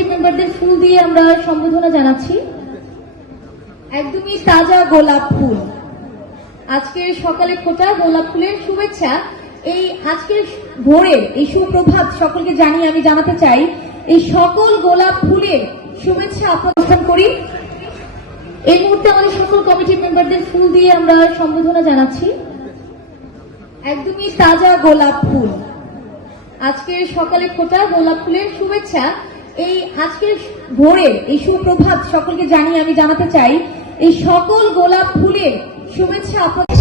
Committee মেম্বারদের ফুল দিয়ে আমরা সম্বোধনা জানাচ্ছি। একদমই তাজা গোলাপ ফুল, আজকের সকালে ফোটা গোলাপ ফুলের শুভেচ্ছা। এই আজকের ভোরের এই সুপ্রভাত সকলকে জানিয়ে আমি জানাতে চাই এই সকল গোলাপ ফুলের শুভেচ্ছা আপনাদের করি। এই মুহূর্তে আমাদের সকল কমিটি মেম্বারদের ফুল দিয়ে আমরা সম্বোধনা জানাচ্ছি। একদমই তাজা গোলাপ ফুল, আজকের সকালে ফোটা গোলাপ ফুলের শুভেচ্ছা। এই আজকের ভোরের এই সুপ্রভাত সকলকে জানিয়ে আমি জানাতে চাই এই সকল গোলাপ ফুলের শুভেচ্ছা আপনাদের।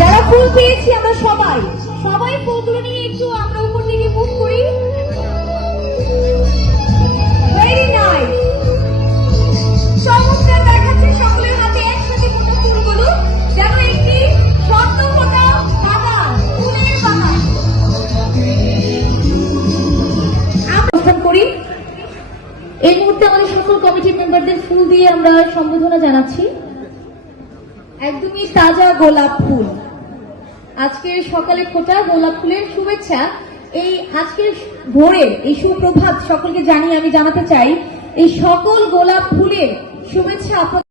যারা ফুল পেয়েছি আমরা সবাই ফুলগুলো নিয়ে একটু আমরা উপর দিকে মুভ করি। ভেরি নাইস, চমৎকার দেখাচ্ছে সকলের হাতে একসাথে ফোটা ফুলগুলো যেন একটি স্বর্ণ ফোটা বাগান, ফুলের বাগান। আমরা করি। এই মুহূর্তে আমাদের সকল কমিটি মেম্বারদের ফুল দিয়ে আমরা সম্বোধনা জানাচ্ছি। একদমই তাজা গোলাপ ফুল, আজকের সকালে ফোটা গোলাপ ফুলের শুভেচ্ছা। এই আজকের ভোরের এই সুপ্রভাত সকলকে জানিয়ে আমি জানাতে চাই এই সকল গোলাপ ফুলের শুভেচ্ছা আপনাদের।